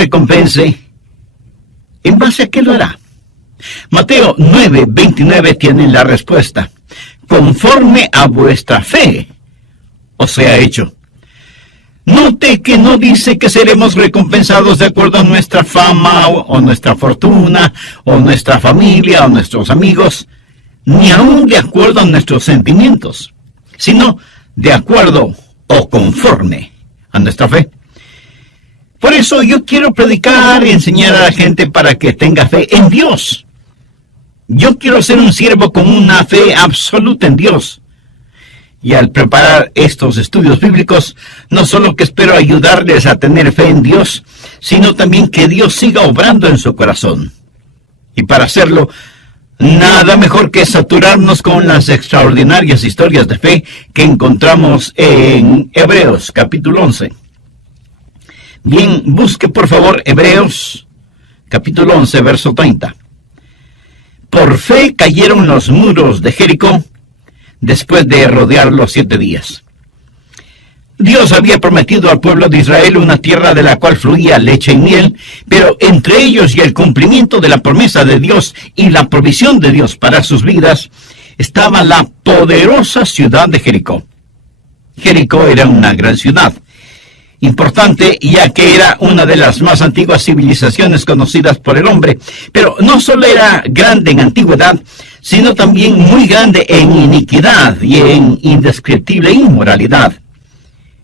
recompense, ¿en base a qué lo hará? Mateo 9:29 tiene la respuesta. Conforme a vuestra fe os sea hecho. Note que no dice que seremos recompensados de acuerdo a nuestra fama o nuestra fortuna o nuestra familia o nuestros amigos, ni aún de acuerdo a nuestros sentimientos, sino de acuerdo o conforme a nuestra fe. Por eso yo quiero predicar y enseñar a la gente para que tenga fe en Dios. Yo quiero ser un siervo con una fe absoluta en Dios. Y al preparar estos estudios bíblicos, no solo que espero ayudarles a tener fe en Dios, sino también que Dios siga obrando en su corazón. Y para hacerlo, nada mejor que saturarnos con las extraordinarias historias de fe que encontramos en Hebreos capítulo 11. Bien, busque por favor Hebreos capítulo 11, verso 30. Por fe cayeron los muros de Jericó después de rodearlos 7 días. Dios había prometido al pueblo de Israel una tierra de la cual fluía leche y miel, pero entre ellos y el cumplimiento de la promesa de Dios y la provisión de Dios para sus vidas, estaba la poderosa ciudad de Jericó. Jericó era una gran ciudad, importante ya que era una de las más antiguas civilizaciones conocidas por el hombre, pero no solo era grande en antigüedad, sino también muy grande en iniquidad y en indescriptible inmoralidad.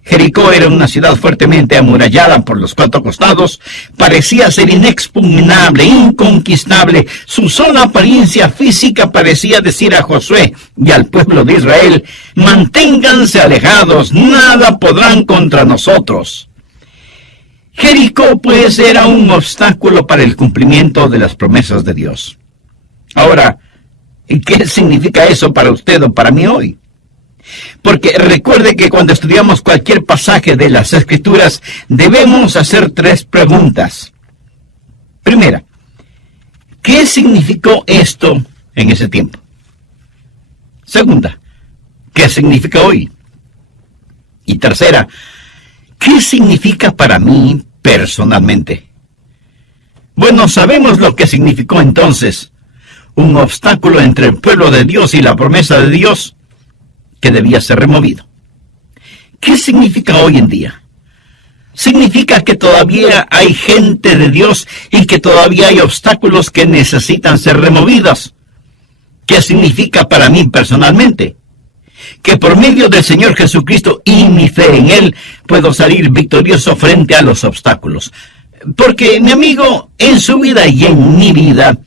Jericó era una ciudad fuertemente amurallada por los 4 costados, parecía ser inexpugnable, inconquistable. Su sola apariencia física parecía decir a Josué y al pueblo de Israel: manténganse alejados, nada podrán contra nosotros. Jericó, pues, era un obstáculo para el cumplimiento de las promesas de Dios. Ahora, ¿qué significa eso para usted o para mí hoy? Porque recuerde que cuando estudiamos cualquier pasaje de las Escrituras, debemos hacer 3 preguntas. Primera, ¿qué significó esto en ese tiempo? Segunda, ¿qué significa hoy? Y tercera, ¿qué significa para mí personalmente? Bueno, sabemos lo que significó entonces: un obstáculo entre el pueblo de Dios y la promesa de Dios que debía ser removido. ¿Qué significa hoy en día? Significa que todavía hay gente de Dios y que todavía hay obstáculos que necesitan ser removidos. ¿Qué significa para mí personalmente? Que por medio del Señor Jesucristo y mi fe en Él, puedo salir victorioso frente a los obstáculos. Porque, mi amigo, en su vida y en mi vida,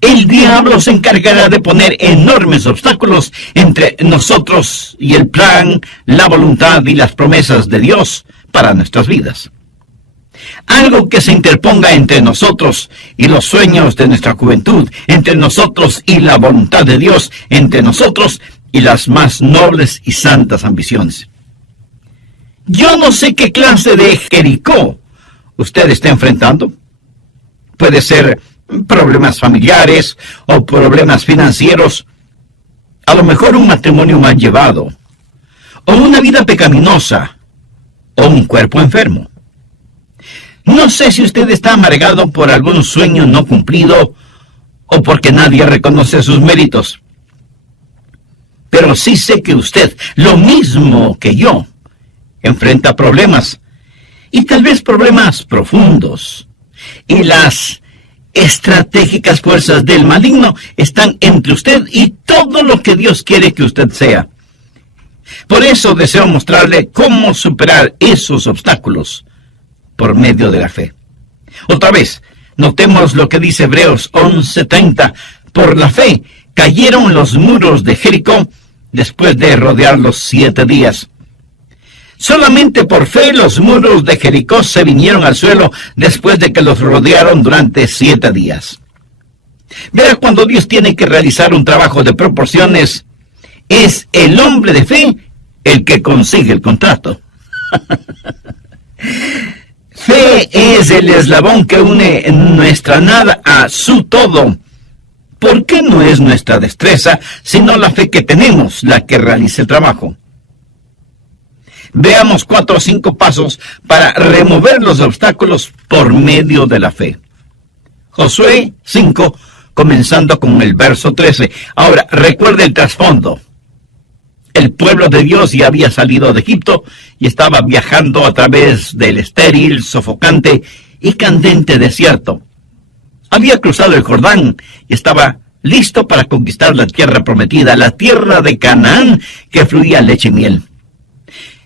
el diablo se encargará de poner enormes obstáculos entre nosotros y el plan, la voluntad y las promesas de Dios para nuestras vidas. Algo que se interponga entre nosotros y los sueños de nuestra juventud, entre nosotros y la voluntad de Dios, entre nosotros y las más nobles y santas ambiciones. Yo no sé qué clase de Jericó usted está enfrentando. Puede ser problemas familiares o problemas financieros, a lo mejor un matrimonio mal llevado, o una vida pecaminosa, o un cuerpo enfermo. No sé si usted está amargado por algún sueño no cumplido o porque nadie reconoce sus méritos. Pero sí sé que usted, lo mismo que yo, enfrenta problemas, y tal vez problemas profundos, y las estratégicas fuerzas del maligno están entre usted y todo lo que Dios quiere que usted sea. Por eso deseo mostrarle cómo superar esos obstáculos por medio de la fe. Otra vez, notemos lo que dice Hebreos 11:30. Por la fe cayeron los muros de Jericó después de rodearlos 7 días. Solamente por fe los muros de Jericó se vinieron al suelo después de que los rodearon durante 7 días. Verá, cuando Dios tiene que realizar un trabajo de proporciones, es el hombre de fe el que consigue el contrato. Fe es el eslabón que une nuestra nada a su todo. ¿Por qué no es nuestra destreza, sino la fe que tenemos la que realiza el trabajo? Veamos 4 o 5 pasos para remover los obstáculos por medio de la fe. Josué 5, comenzando con el verso 13. Ahora, recuerde el trasfondo. El pueblo de Dios ya había salido de Egipto y estaba viajando a través del estéril, sofocante y candente desierto. Había cruzado el Jordán y estaba listo para conquistar la tierra prometida, la tierra de Canaán, que fluía leche y miel.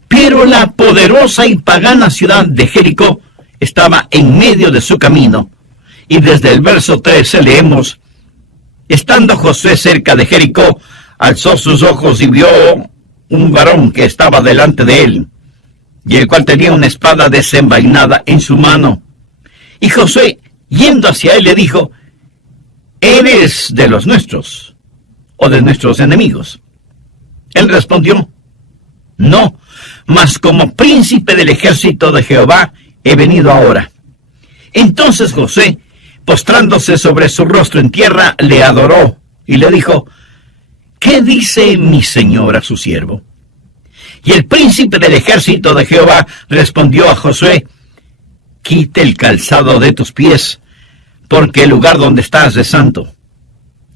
Pero la poderosa y pagana ciudad de Jericó estaba en medio de su camino. Y desde el verso 13 leemos: estando Josué cerca de Jericó, alzó sus ojos y vio un varón que estaba delante de él, y el cual tenía una espada desenvainada en su mano. Y Josué, yendo hacia él, le dijo: ¿eres de los nuestros o de nuestros enemigos? Él respondió: no, mas como príncipe del ejército de Jehová he venido ahora. Entonces Josué, postrándose sobre su rostro en tierra, le adoró y le dijo: ¿qué dice mi señor a su siervo? Y el príncipe del ejército de Jehová respondió a Josué: quite el calzado de tus pies, porque el lugar donde estás es santo.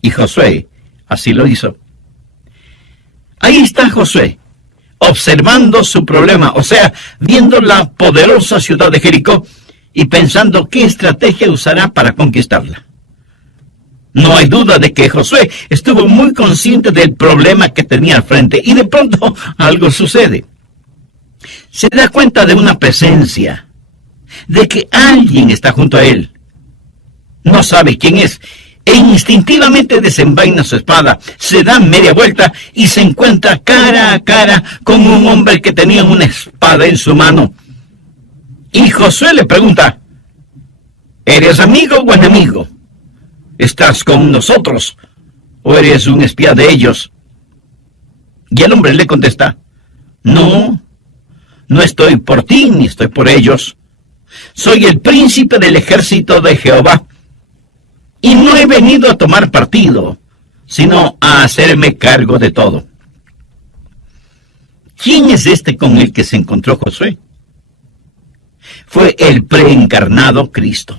Y Josué así lo hizo. Ahí está Josué, observando su problema, o sea, viendo la poderosa ciudad de Jericó y pensando qué estrategia usará para conquistarla. No hay duda de que Josué estuvo muy consciente del problema que tenía al frente, y de pronto algo sucede. Se da cuenta de una presencia, de que alguien está junto a él. No sabe quién es, e instintivamente desenvaina su espada, se da media vuelta y se encuentra cara a cara con un hombre que tenía una espada en su mano. Y Josué le pregunta: ¿eres amigo o enemigo? ¿Estás con nosotros o eres un espía de ellos? Y el hombre le contesta: no, no estoy por ti ni estoy por ellos. Soy el príncipe del ejército de Jehová, y no he venido a tomar partido, sino a hacerme cargo de todo. ¿Quién es este con el que se encontró Josué? Fue el preencarnado Cristo.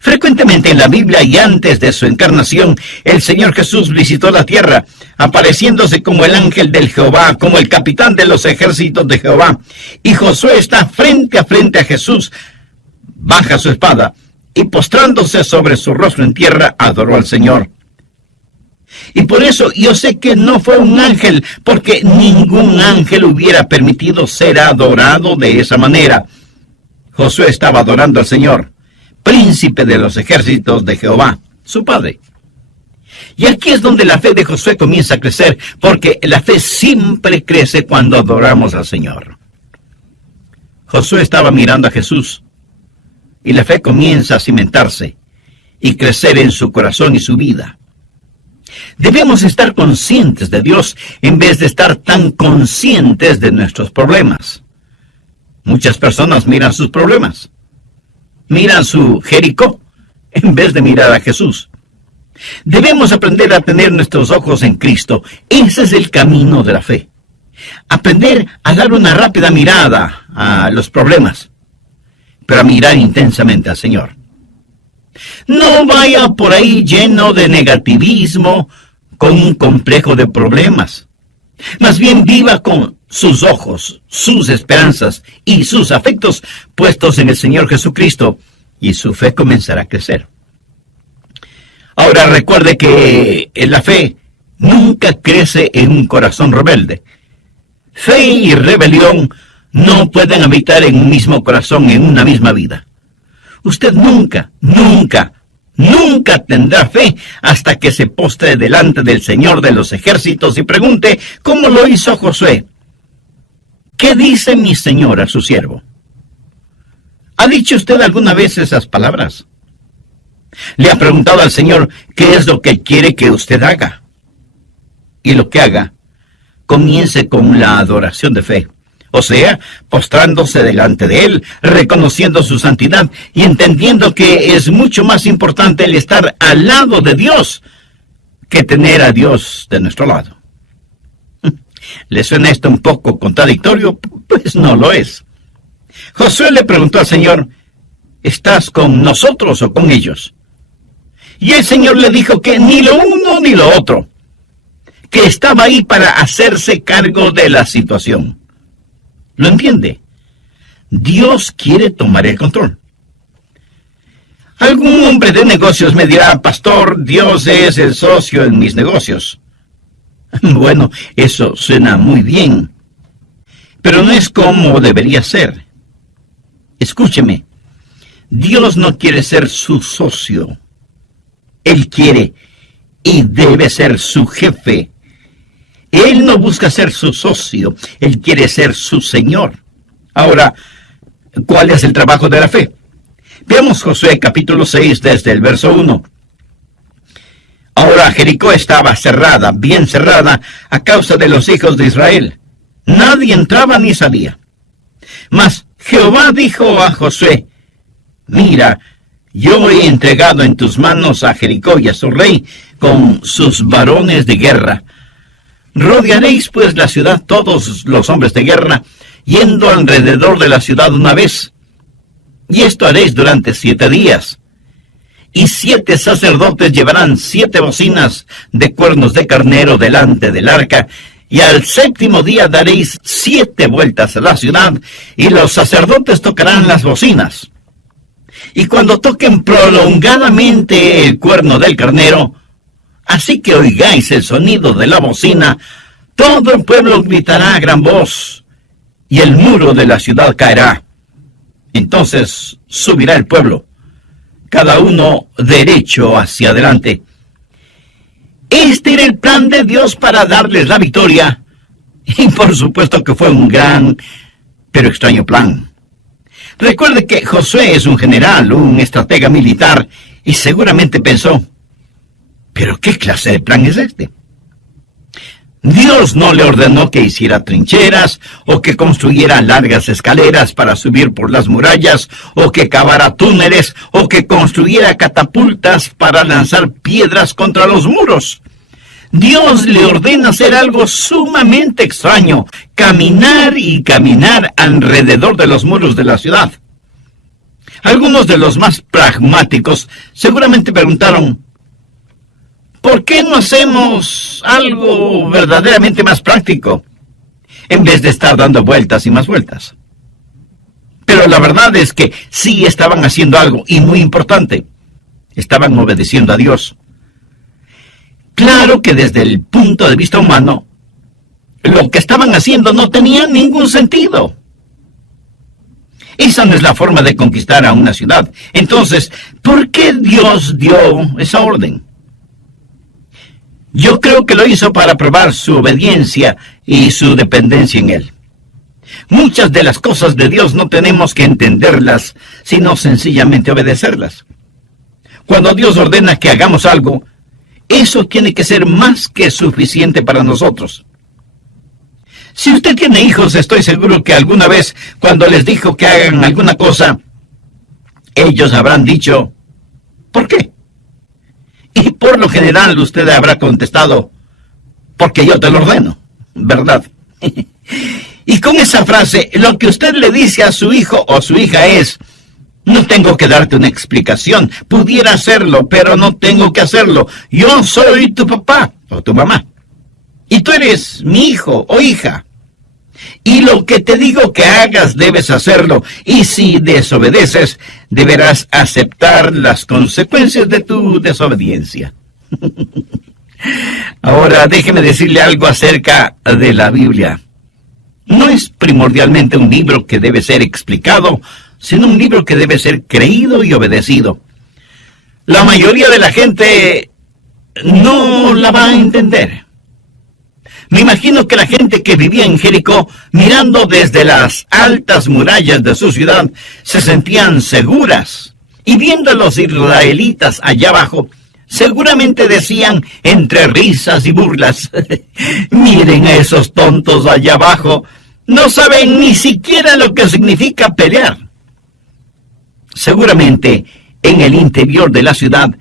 Frecuentemente en la Biblia y antes de su encarnación, el Señor Jesús visitó la tierra, apareciéndose como el ángel del Jehová, como el capitán de los ejércitos de Jehová. Y Josué está frente a Jesús, baja su espada y postrándose sobre su rostro en tierra, adoró al Señor. Y por eso yo sé que no fue un ángel, porque ningún ángel hubiera permitido ser adorado de esa manera. Josué estaba adorando al Señor, príncipe de los ejércitos de Jehová, su padre. Y aquí es donde la fe de Josué comienza a crecer, porque la fe siempre crece cuando adoramos al Señor. Josué estaba mirando a Jesús, y la fe comienza a cimentarse y crecer en su corazón y su vida. Debemos estar conscientes de Dios en vez de estar tan conscientes de nuestros problemas. Muchas personas miran sus problemas, miran su Jericó, en vez de mirar a Jesús. Debemos aprender a tener nuestros ojos en Cristo. Ese es el camino de la fe. Aprender a dar una rápida mirada a los problemas, pero a mirar intensamente al Señor. No vaya por ahí lleno de negativismo, con un complejo de problemas. Más bien viva con sus ojos, sus esperanzas y sus afectos puestos en el Señor Jesucristo, y su fe comenzará a crecer. Ahora recuerde que la fe nunca crece en un corazón rebelde. Fe y rebelión no pueden habitar en un mismo corazón, en una misma vida. Usted nunca tendrá fe hasta que se postre delante del Señor de los ejércitos y pregunte, ¿cómo lo hizo Josué? ¿Qué dice mi Señor a su siervo? ¿Ha dicho usted alguna vez esas palabras? ¿Le ha preguntado al Señor qué es lo que quiere que usted haga? Y lo que haga, comience con la adoración de fe. O sea, postrándose delante de Él, reconociendo su santidad y entendiendo que es mucho más importante el estar al lado de Dios que tener a Dios de nuestro lado. ¿Le suena esto un poco contradictorio? Pues no lo es. Josué le preguntó al Señor, ¿estás con nosotros o con ellos? Y el Señor le dijo que ni lo uno ni lo otro, que estaba ahí para hacerse cargo de la situación. ¿Lo entiende? Dios quiere tomar el control. Algún hombre de negocios me dirá, pastor, Dios es el socio en mis negocios. Bueno, eso suena muy bien, pero no es como debería ser. Escúcheme, Dios no quiere ser su socio. Él quiere y debe ser su jefe. Él no busca ser su socio, Él quiere ser su Señor. Ahora, ¿cuál es el trabajo de la fe? Veamos Josué capítulo 6 desde el verso 1. Ahora Jericó estaba cerrada, bien cerrada, a causa de los hijos de Israel. Nadie entraba ni salía. Mas Jehová dijo a Josué, mira, yo he entregado en tus manos a Jericó y a su rey con sus varones de guerra. Rodearéis pues la ciudad todos los hombres de guerra, yendo alrededor de la ciudad una vez. Y esto haréis durante 7 días. Y 7 sacerdotes llevarán 7 bocinas de cuernos de carnero delante del arca, y al 7º día daréis 7 vueltas a la ciudad, y los sacerdotes tocarán las bocinas. Y cuando toquen prolongadamente el cuerno del carnero, así que oigáis el sonido de la bocina, todo el pueblo gritará a gran voz, y el muro de la ciudad caerá. Entonces subirá el pueblo, cada uno derecho hacia adelante. Este era el plan de Dios para darles la victoria, y por supuesto que fue un gran, pero extraño plan. Recuerde que Josué es un general, un estratega militar, y seguramente pensó, ¿pero qué clase de plan es este? Dios no le ordenó que hiciera trincheras, o que construyera largas escaleras para subir por las murallas, o que cavara túneles, o que construyera catapultas para lanzar piedras contra los muros. Dios le ordena hacer algo sumamente extraño, caminar y caminar alrededor de los muros de la ciudad. Algunos de los más pragmáticos seguramente preguntaron, ¿por qué no hacemos algo verdaderamente más práctico, en vez de estar dando vueltas y más vueltas? Pero la verdad es que sí estaban haciendo algo, y muy importante. Estaban obedeciendo a Dios. Claro que desde el punto de vista humano, lo que estaban haciendo no tenía ningún sentido. Esa no es la forma de conquistar a una ciudad. Entonces, ¿por qué Dios dio esa orden? Yo creo que lo hizo para probar su obediencia y su dependencia en Él. Muchas de las cosas de Dios no tenemos que entenderlas, sino sencillamente obedecerlas. Cuando Dios ordena que hagamos algo, eso tiene que ser más que suficiente para nosotros. Si usted tiene hijos, estoy seguro que alguna vez, cuando les dijo que hagan alguna cosa, ellos habrán dicho, ¿por qué? Y por lo general usted habrá contestado, porque yo te lo ordeno, ¿verdad? Y con esa frase, lo que usted le dice a su hijo o su hija es, no tengo que darte una explicación, pudiera hacerlo, pero no tengo que hacerlo. Yo soy tu papá o tu mamá, y tú eres mi hijo o hija. Y lo que te digo que hagas, debes hacerlo. Y si desobedeces, deberás aceptar las consecuencias de tu desobediencia. Ahora, déjeme decirle algo acerca de la Biblia. No es primordialmente un libro que debe ser explicado, sino un libro que debe ser creído y obedecido. La mayoría de la gente no la va a entender. Me imagino que la gente que vivía en Jericó, mirando desde las altas murallas de su ciudad, se sentían seguras. Y viendo a los israelitas allá abajo, seguramente decían entre risas y burlas, miren a esos tontos allá abajo, no saben ni siquiera lo que significa pelear. Seguramente en el interior de la ciudad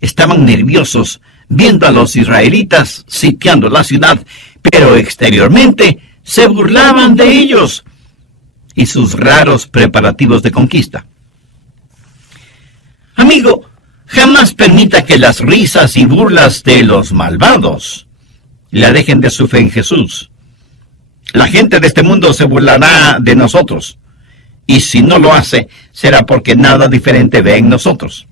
estaban nerviosos, viendo a los israelitas sitiando la ciudad, pero exteriormente se burlaban de ellos y sus raros preparativos de conquista. Amigo, jamás permita que las risas y burlas de los malvados le alejen de su fe en Jesús. La gente de este mundo se burlará de nosotros, y si no lo hace, será porque nada diferente ve en nosotros.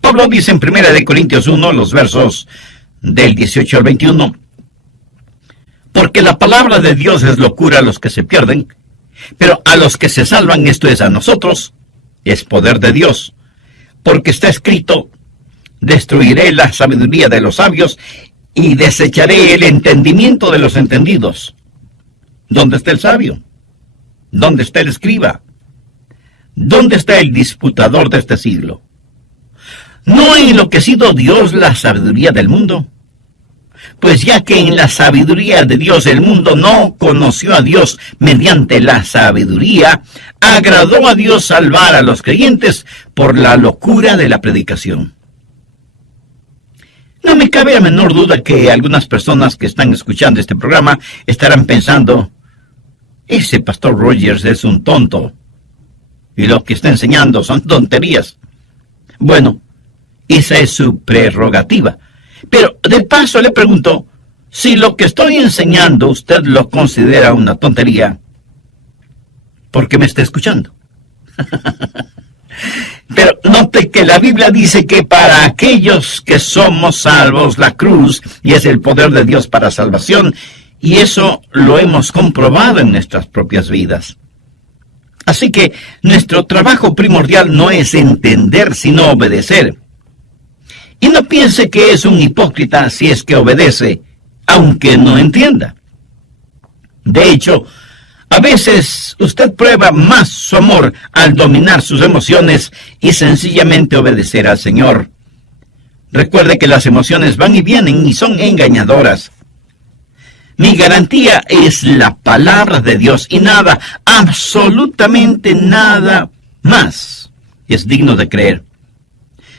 Pablo dice en 1 Corintios 1, los versos del 18 al 21, porque la palabra de Dios es locura a los que se pierden, pero a los que se salvan, esto es a nosotros, es poder de Dios. Porque está escrito, destruiré la sabiduría de los sabios y desecharé el entendimiento de los entendidos. ¿Dónde está el sabio? ¿Dónde está el escriba? ¿Dónde está el disputador de este siglo? ¿No ha enloquecido Dios la sabiduría del mundo? Pues ya que en la sabiduría de Dios el mundo no conoció a Dios mediante la sabiduría, agradó a Dios salvar a los creyentes por la locura de la predicación. No me cabe la menor duda que algunas personas que están escuchando este programa estarán pensando, ese pastor Rogers es un tonto y lo que está enseñando son tonterías. Bueno, esa es su prerrogativa. Pero de paso le pregunto, si lo que estoy enseñando usted lo considera una tontería, ¿por qué me está escuchando? Pero note que la Biblia dice que para aquellos que somos salvos, la cruz y es el poder de Dios para salvación, y eso lo hemos comprobado en nuestras propias vidas. Así que nuestro trabajo primordial no es entender, sino obedecer. Y no piense que es un hipócrita si es que obedece, aunque no entienda. De hecho, a veces usted prueba más su amor al dominar sus emociones y sencillamente obedecer al Señor. Recuerde que las emociones van y vienen y son engañadoras. Mi garantía es la palabra de Dios y nada, absolutamente nada más es digno de creer.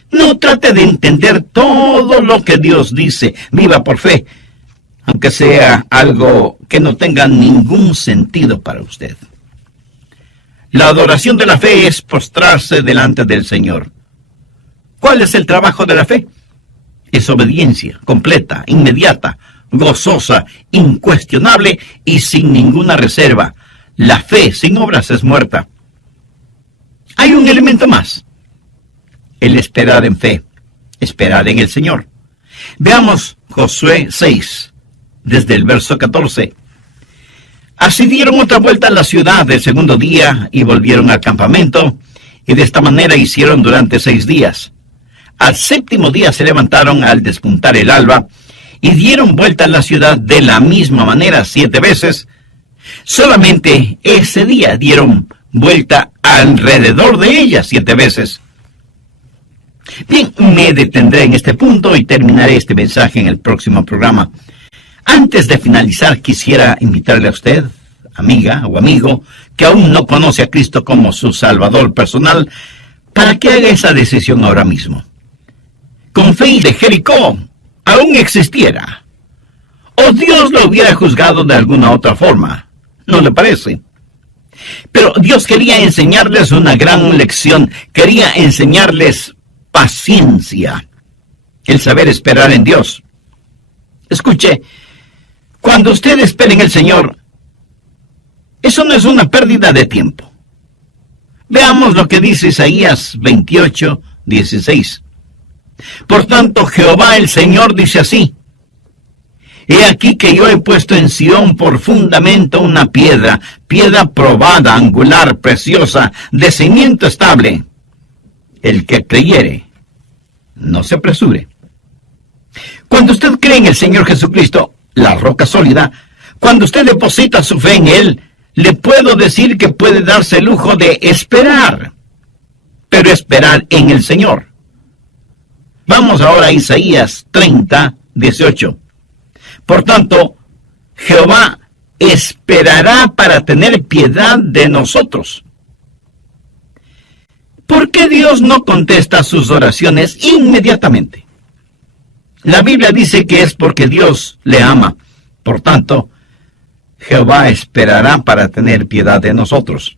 No trate de entender todo lo que Dios dice. Viva por fe, aunque sea algo que no tenga ningún sentido para usted. La adoración de la fe es postrarse delante del Señor. ¿Cuál es el trabajo de la fe? Es obediencia completa, inmediata, gozosa, incuestionable y sin ninguna reserva. La fe sin obras es muerta. Hay un elemento más. El esperar en fe, esperar en el Señor. Veamos Josué 6, desde el verso 14. Así dieron otra vuelta a la ciudad el segundo día y volvieron al campamento, y de esta manera hicieron durante 6 días. Al séptimo día se levantaron al despuntar el alba, y dieron vuelta a la ciudad de la misma manera 7 veces. Solamente ese día dieron vuelta alrededor de ella 7 veces. Bien, me detendré en este punto y terminaré este mensaje en el próximo programa. Antes de finalizar, quisiera invitarle a usted, amiga o amigo, que aún no conoce a Cristo como su Salvador personal, para que haga esa decisión ahora mismo. Con fe de Jericó aún existiera, o Dios lo hubiera juzgado de alguna otra forma, ¿no le parece? Pero Dios quería enseñarles una gran lección, quería enseñarles paciencia, el saber esperar en Dios. Escuche, cuando usted espera en el Señor, eso no es una pérdida de tiempo. Veamos lo que dice Isaías 28, 16. Por tanto, Jehová el Señor dice así: He aquí que yo he puesto en Sión por fundamento una piedra, piedra probada, angular, preciosa, de cimiento estable. El que creyere, no se apresure. Cuando usted cree en el Señor Jesucristo, la roca sólida, cuando usted deposita su fe en Él, le puedo decir que puede darse el lujo de esperar, pero esperar en el Señor. Vamos ahora a Isaías 30, 18. Por tanto, Jehová esperará para tener piedad de nosotros. ¿Por qué Dios no contesta sus oraciones inmediatamente? La Biblia dice que es porque Dios le ama. Por tanto, Jehová esperará para tener piedad de nosotros.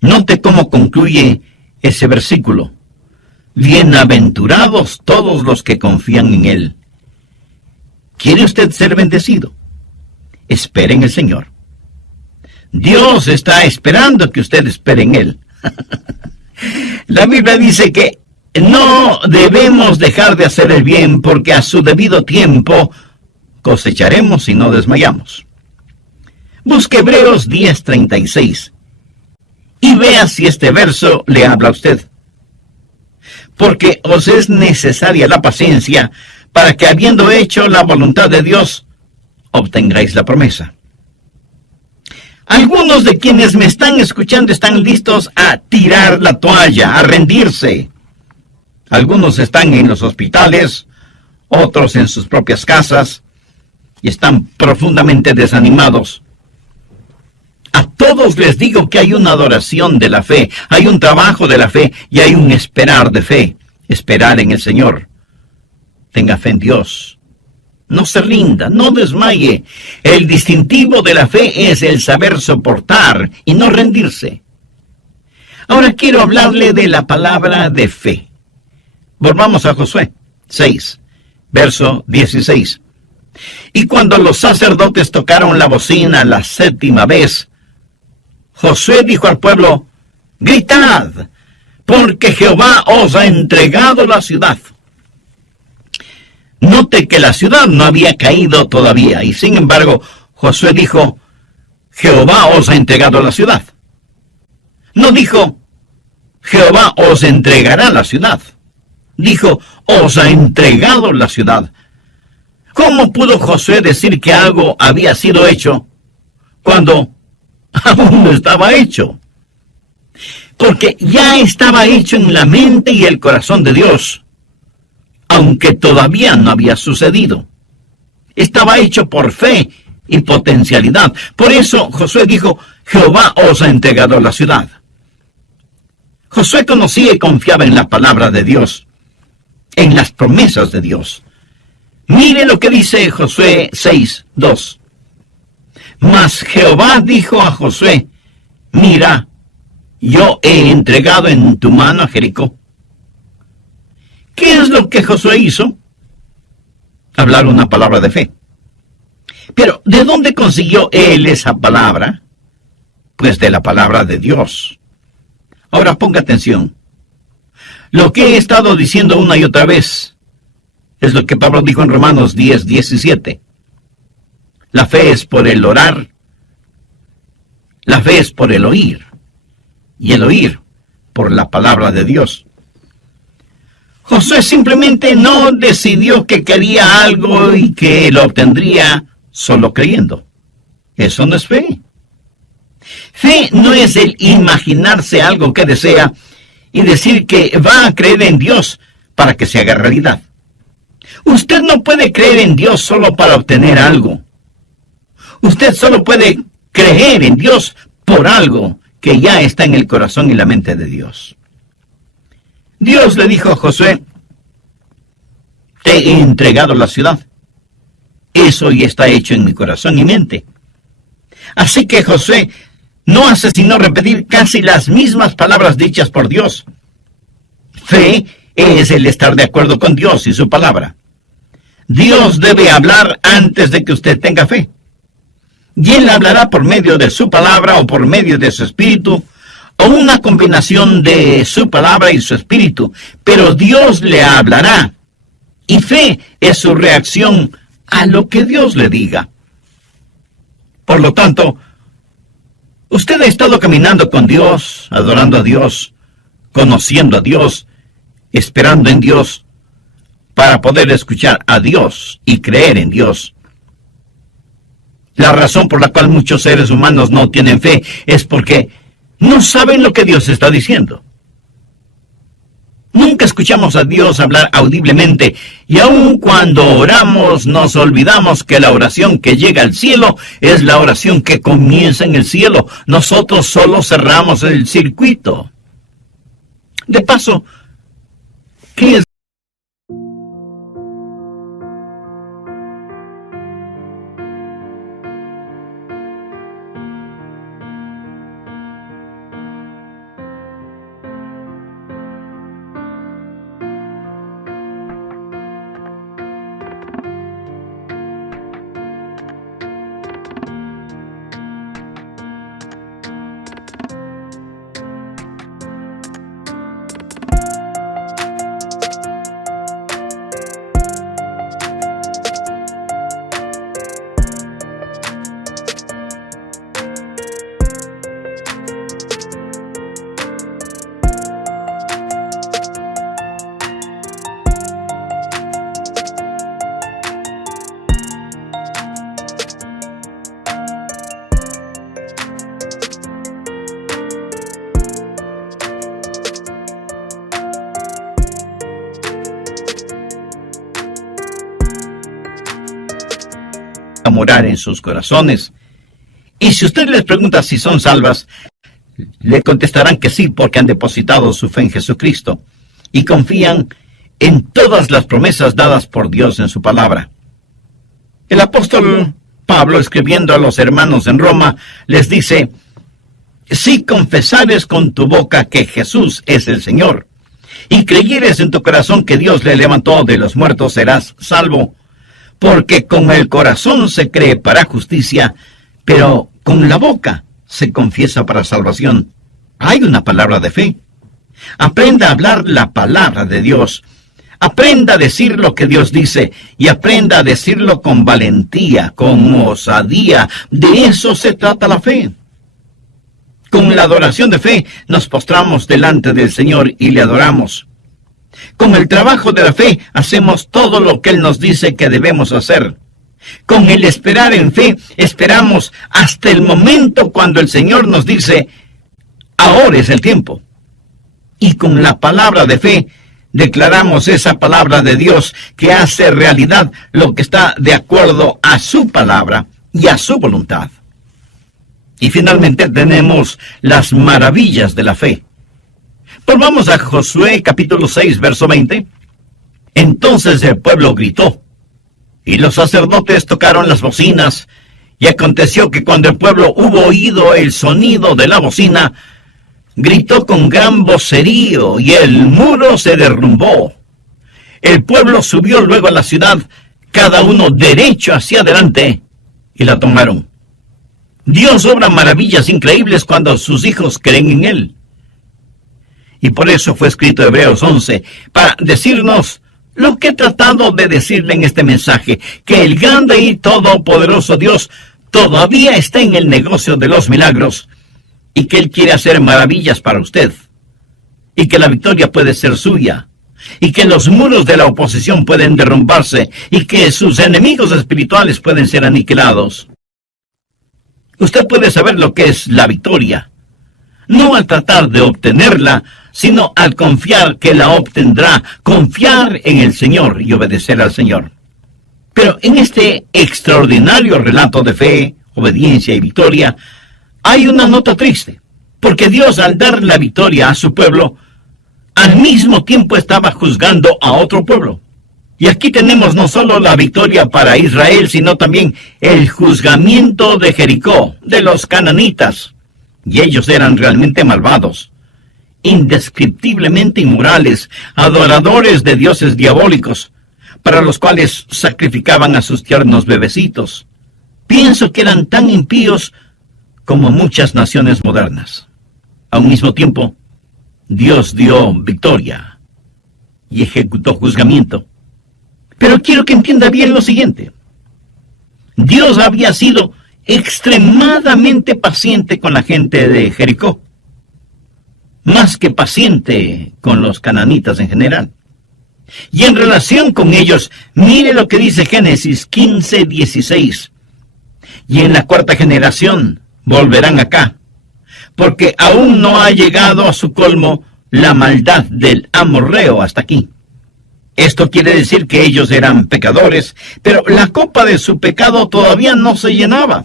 Note cómo concluye ese versículo. Bienaventurados todos los que confían en Él. ¿Quiere usted ser bendecido? Espere en el Señor. Dios está esperando que usted espere en Él. La Biblia dice que no debemos dejar de hacer el bien, porque a su debido tiempo cosecharemos si no desmayamos. Busque Hebreos 10:36 y vea si este verso le habla a usted. Porque os es necesaria la paciencia para que, habiendo hecho la voluntad de Dios, obtengáis la promesa. Algunos de quienes me están escuchando están listos a tirar la toalla, a rendirse. Algunos están en los hospitales, otros en sus propias casas, y están profundamente desanimados. A todos les digo que hay una adoración de la fe, hay un trabajo de la fe y hay un esperar de fe, esperar en el Señor. Tenga fe en Dios. No se rinda, no desmaye. El distintivo de la fe es el saber soportar y no rendirse. Ahora quiero hablarle de la palabra de fe. Volvamos a Josué 6, verso 16. Y cuando los sacerdotes tocaron la bocina la 7ª vez, Josué dijo al pueblo: gritad, porque Jehová os ha entregado la ciudad. Note que la ciudad no había caído todavía, y sin embargo, Josué dijo: Jehová os ha entregado la ciudad. No dijo: Jehová os entregará la ciudad. Dijo: os ha entregado la ciudad. ¿Cómo pudo Josué decir que algo había sido hecho cuando aún no estaba hecho? Porque ya estaba hecho en la mente y el corazón de Dios, aunque todavía no había sucedido. Estaba hecho por fe y potencialidad. Por eso Josué dijo: Jehová os ha entregado la ciudad. Josué conocía y confiaba en la palabra de Dios, en las promesas de Dios. Mire lo que dice Josué 6:2. Mas Jehová dijo a Josué: mira, yo he entregado en tu mano a Jericó. ¿Qué es lo que Josué hizo? Hablar una palabra de fe. Pero, ¿de dónde consiguió él esa palabra? Pues de la palabra de Dios. Ahora ponga atención. Lo que he estado diciendo una y otra vez es lo que Pablo dijo en Romanos 10:17. La fe es por el orar. La fe es por el oír. Y el oír por la palabra de Dios. Josué simplemente no decidió que quería algo y que lo obtendría solo creyendo. Eso no es fe. Fe no es el imaginarse algo que desea y decir que va a creer en Dios para que se haga realidad. Usted no puede creer en Dios solo para obtener algo. Usted solo puede creer en Dios por algo que ya está en el corazón y la mente de Dios. Dios le dijo a Josué: te he entregado la ciudad. Eso ya está hecho en mi corazón y mente. Así que Josué no hace sino repetir casi las mismas palabras dichas por Dios. Fe es el estar de acuerdo con Dios y su palabra. Dios debe hablar antes de que usted tenga fe. Y Él hablará por medio de su palabra o por medio de su espíritu, o una combinación de su palabra y su espíritu. Pero Dios le hablará. Y fe es su reacción a lo que Dios le diga. Por lo tanto, usted ha estado caminando con Dios, adorando a Dios, conociendo a Dios, esperando en Dios, para poder escuchar a Dios y creer en Dios. La razón por la cual muchos seres humanos no tienen fe es porque no saben lo que Dios está diciendo. Nunca escuchamos a Dios hablar audiblemente, y aun cuando oramos nos olvidamos que la oración que llega al cielo es la oración que comienza en el cielo. Nosotros solo cerramos el circuito. De paso, ¿qué es morar en sus corazones. Y si usted les pregunta si son salvas, le contestarán que sí, porque han depositado su fe en Jesucristo y confían en todas las promesas dadas por Dios en su palabra. El apóstol Pablo, escribiendo a los hermanos en Roma, les dice: si confesares con tu boca que Jesús es el Señor, y creyeres en tu corazón que Dios le levantó de los muertos, serás salvo. Porque con el corazón se cree para justicia, pero con la boca se confiesa para salvación. Hay una palabra de fe. Aprenda a hablar la palabra de Dios. Aprenda a decir lo que Dios dice, y aprenda a decirlo con valentía, con osadía. De eso se trata la fe. Con la adoración de fe nos postramos delante del Señor y le adoramos. Con el trabajo de la fe hacemos todo lo que Él nos dice que debemos hacer. Con el esperar en fe, esperamos hasta el momento cuando el Señor nos dice: ahora es el tiempo. Y con la palabra de fe, declaramos esa palabra de Dios que hace realidad lo que está de acuerdo a su palabra y a su voluntad. Y finalmente tenemos las maravillas de la fe. Volvamos a Josué capítulo 6, verso 20. Entonces el pueblo gritó, y los sacerdotes tocaron las bocinas, y aconteció que cuando el pueblo hubo oído el sonido de la bocina, gritó con gran vocerío, y el muro se derrumbó. El pueblo subió luego a la ciudad, cada uno derecho hacia adelante, y la tomaron. Dios obra maravillas increíbles cuando sus hijos creen en Él. Y por eso fue escrito Hebreos 11, para decirnos lo que he tratado de decirle en este mensaje, que el grande y todopoderoso Dios todavía está en el negocio de los milagros, y que Él quiere hacer maravillas para usted, y que la victoria puede ser suya, y que los muros de la oposición pueden derrumbarse, y que sus enemigos espirituales pueden ser aniquilados. Usted puede saber lo que es la victoria, no al tratar de obtenerla, sino al confiar que la obtendrá, confiar en el Señor y obedecer al Señor. Pero en este extraordinario relato de fe, obediencia y victoria, hay una nota triste, porque Dios, al dar la victoria a su pueblo, al mismo tiempo estaba juzgando a otro pueblo. Y aquí tenemos no solo la victoria para Israel, sino también el juzgamiento de Jericó, de los cananitas. Y ellos eran realmente malvados, indescriptiblemente inmorales, adoradores de dioses diabólicos, para los cuales sacrificaban a sus tiernos bebecitos. Pienso que eran tan impíos como muchas naciones modernas. A un mismo tiempo, Dios dio victoria y ejecutó juzgamiento. Pero quiero que entienda bien lo siguiente. Dios había sido extremadamente paciente con la gente de Jericó, más que paciente con los cananitas en general. Y en relación con ellos, mire lo que dice Génesis 15:16. Y en la cuarta generación volverán acá, porque aún no ha llegado a su colmo la maldad del amorreo hasta aquí. Esto quiere decir que ellos eran pecadores, pero la copa de su pecado todavía no se llenaba.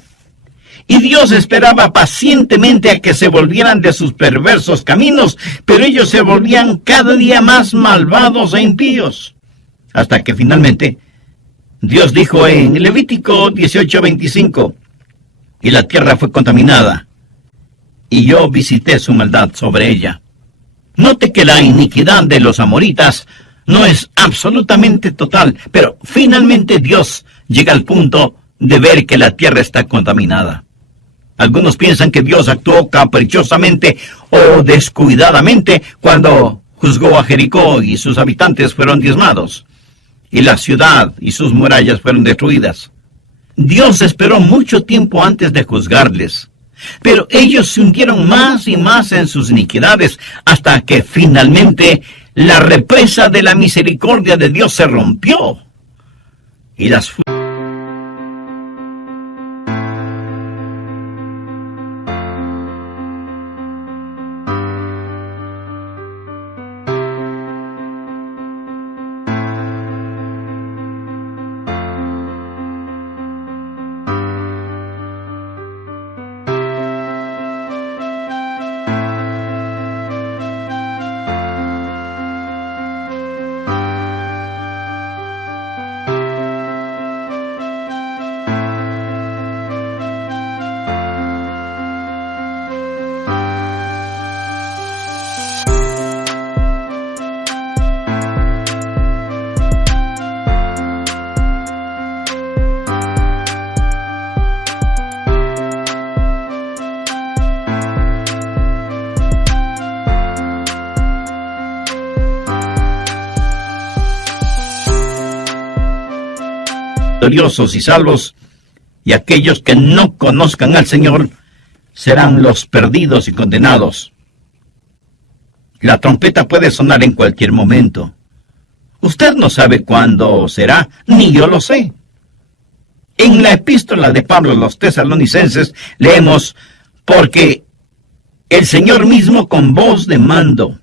Y Dios esperaba pacientemente a que se volvieran de sus perversos caminos, pero ellos se volvían cada día más malvados e impíos. Hasta que finalmente Dios dijo en Levítico 18:25, y la tierra fue contaminada, y yo visité su maldad sobre ella. Note que la iniquidad de los amoritas no es absolutamente total, pero finalmente Dios llega al punto de ver que la tierra está contaminada. Algunos piensan que Dios actuó caprichosamente o descuidadamente cuando juzgó a Jericó y sus habitantes fueron diezmados, y la ciudad y sus murallas fueron destruidas. Dios esperó mucho tiempo antes de juzgarles, pero ellos se hundieron más y más en sus iniquidades hasta que finalmente la represa de la misericordia de Dios se rompió y las victoriosos y salvos, y aquellos que no conozcan al Señor serán los perdidos y condenados. La trompeta puede sonar en cualquier momento. Usted no sabe cuándo será, ni yo lo sé. En la epístola de Pablo a los Tesalonicenses leemos: porque el Señor mismo con voz de mando,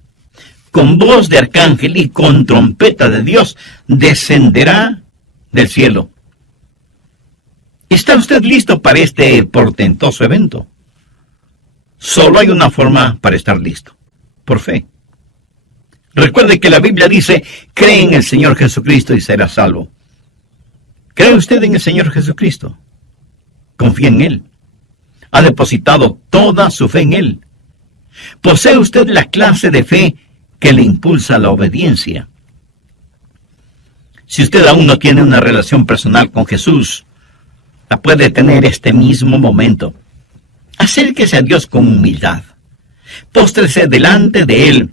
con voz de arcángel y con trompeta de Dios descenderá del cielo. ¿Está usted listo para este portentoso evento? Solo hay una forma para estar listo: por fe. Recuerde que la Biblia dice: cree en el Señor Jesucristo y será salvo. ¿Cree usted en el Señor Jesucristo? ¿Confía en Él? ¿Ha depositado toda su fe en Él? ¿Posee usted la clase de fe que le impulsa a la obediencia? Si usted aún no tiene una relación personal con Jesús, la puede tener este mismo momento. Acérquese a Dios con humildad. Póstrese delante de Él